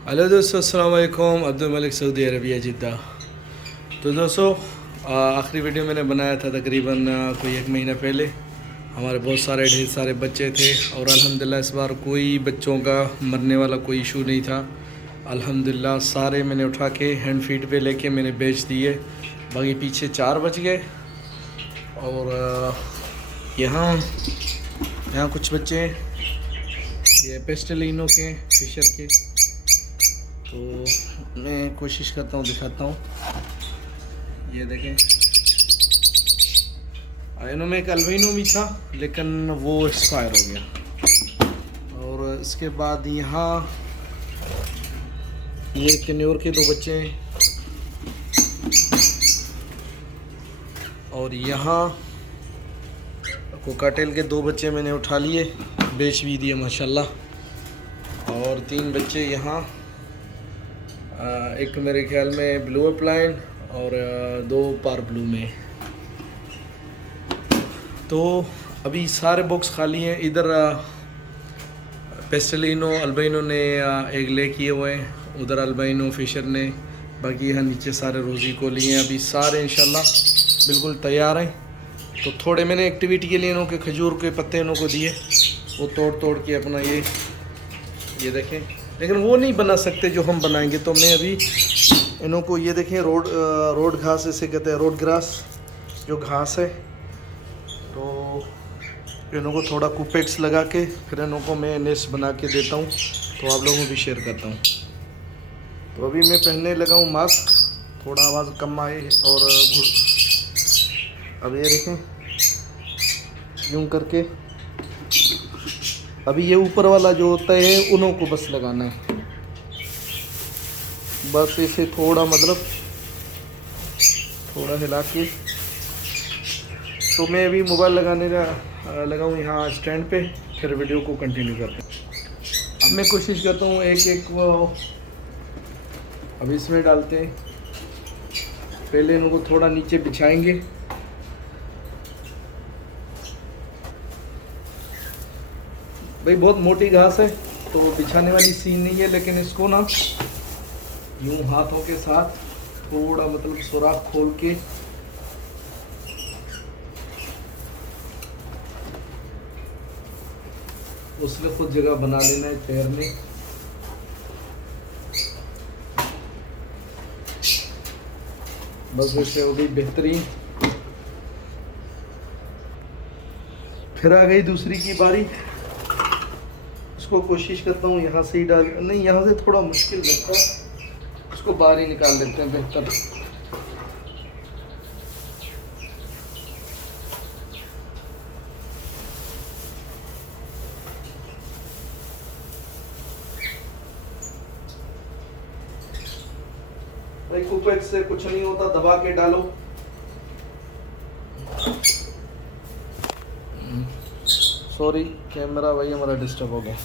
Hello दोस्तों, अस्सलाम वालेकुम। अब्दुल मलिक, सऊदी अरबिया, जिद्दा। तो दोस्तों, आखिरी वीडियो मैंने बनाया था तकरीबन कोई 1 महीना पहले। हमारे बहुत सारे ढेर सारे बच्चे थे और अल्हम्दुलिल्लाह इस बार कोई बच्चों का मरने वाला कोई इशू नहीं था। अल्हम्दुलिल्लाह सारे मैंने उठा के हैंड फीड पे लेके मैंने बेच दिए। बाकी पीछे 4 बच गए। और यहाँ यहाँ कुछ बच्चे हैं, ये पेस्टेलिनो के, फिशर के। तो मैं कोशिश करता हूँ, दिखाता हूँ। ये देखें, आयनों में एक अल्बिनो भी था लेकिन वो एक्सपायर हो गया। और इसके बाद यहाँ ये कैन्योर के 2 बच्चे हैं। और यहाँ कोकाटेल के 2 बच्चे मैंने उठा लिए, बेच भी दिए माशाल्लाह। और 3 बच्चे यहाँ, एक मेरे ख्याल में ब्लू अपलाइन और 2 पार ब्लू में। तो अभी सारे बॉक्स खाली हैं। इधर पेस्टेलिनो अल्बिनो ने एग ले किए हुए हैं, उधर अल्बिनो फिशर ने। बाकी यहाँ नीचे सारे रोज़ी को लिए हैं। अभी सारे इंशाल्लाह बिल्कुल तैयार हैं। तो थोड़े मैंने एक्टिविटी के लिए इन्हों के खजूर के पत्ते इन्हों को दिए, वो तोड़ तोड़ के अपना ये देखें। लेकिन वो नहीं बना सकते जो हम बनाएंगे। तो मैं अभी इन्हों को ये देखें, रोड घास इसे कहते हैं, रोड ग्रास जो घास है। तो इन्हों को थोड़ा कुपेक्स लगा के फिर इन्हों को मैं नेस्ट बना के देता हूँ, तो आप लोगों को भी शेयर करता हूँ। तो अभी मैं पहनने लगा हूँ मास्क, थोड़ा आवाज़ कम आए। और अब ये देखें, यूँ करके अभी ये ऊपर वाला जो होता है उन्हों को बस लगाना है। बस इसे थोड़ा थोड़ा हिला के। तो मैं अभी मोबाइल लगाऊँ यहाँ स्टैंड पे, फिर वीडियो को कंटिन्यू करते हैं। अब मैं कोशिश करता हूँ एक वो अभी इसमें डालते हैं। पहले इनको थोड़ा नीचे बिछाएंगे। भाई बहुत मोटी घास है तो बिछाने वाली सीन नहीं है, लेकिन इसको ना यूं हाथों के साथ थोड़ा सुराख खोल के उसमें खुद जगह बना लेना है तैरने। बस वैसे हो गई बेहतरीन। फिर आ गई दूसरी की बारी। उसको कोशिश करता हूँ यहाँ से ही डाल, नहीं यहाँ से थोड़ा मुश्किल लगता है, उसको बाहर ही निकाल लेते हैं बेहतर। भाई कुपेक्स से कुछ नहीं होता, दबा के डालो। सॉरी, कैमरा भाई हमारा डिस्टर्ब हो गया।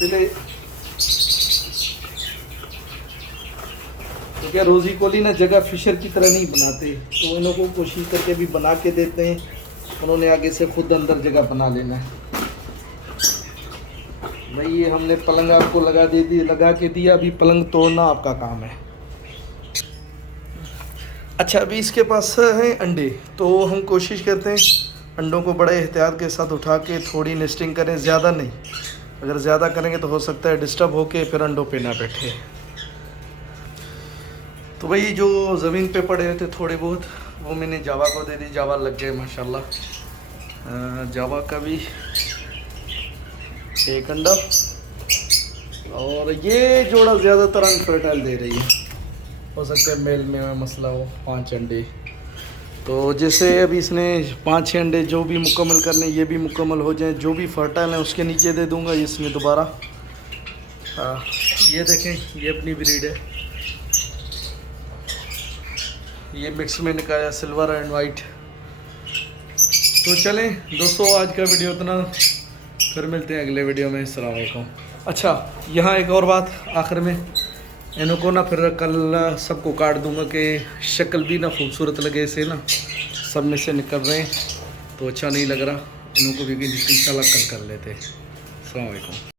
तो क्या रोजी कोली ना जगह फिशर की तरह नहीं बनाते, तो इन लोगों को कोशिश करके भी बना के देते हैं। उन्होंने आगे से खुद अंदर जगह बना लेना है। भाई ये हमने पलंग आपको लगा के दिया, अभी पलंग तोड़ना आपका काम है। अच्छा, अभी इसके पास हैं अंडे, तो हम कोशिश करते हैं अंडों को बड़े एहतियात के साथ उठा के थोड़ी नेस्टिंग करें, ज़्यादा नहीं। अगर ज़्यादा करेंगे तो हो सकता है डिस्टर्ब होके फिर अंडों पे ना बैठे। तो भाई जो ज़मीन पे पड़े हुए थे थोड़े बहुत, वो मैंने जावा को दे दी। जावा लग गए माशाल्लाह। जावा का भी एक अंडा। और ये जोड़ा ज़्यादातर अनफर्टाइल दे रही है, हो सकता है मेल में मसला हो। 5 अंडे, तो जैसे अभी इसने 5-6 अंडे जो भी मुकम्मल करने, ये भी मुकम्मल हो जाएं, जो भी फर्टाइल है उसके नीचे दे दूंगा इसमें दोबारा। ये देखें, ये अपनी ब्रीड है। ये मिक्स में निकाला सिल्वर एंड वाइट। तो चलें दोस्तों, आज का वीडियो इतना, फिर मिलते हैं अगले वीडियो में। अस्सलाम वालेकुम। अच्छा, यहाँ एक और बात आखिर में, इनको ना फिर कल सबको काट दूंगा कि शक्ल भी ना खूबसूरत लगे इसे ना। सब में से निकल रहे हैं तो अच्छा नहीं लग रहा, इनको भी इंशाल्लाह कल कर लेते हैं। अस्सलाम वालेकुम।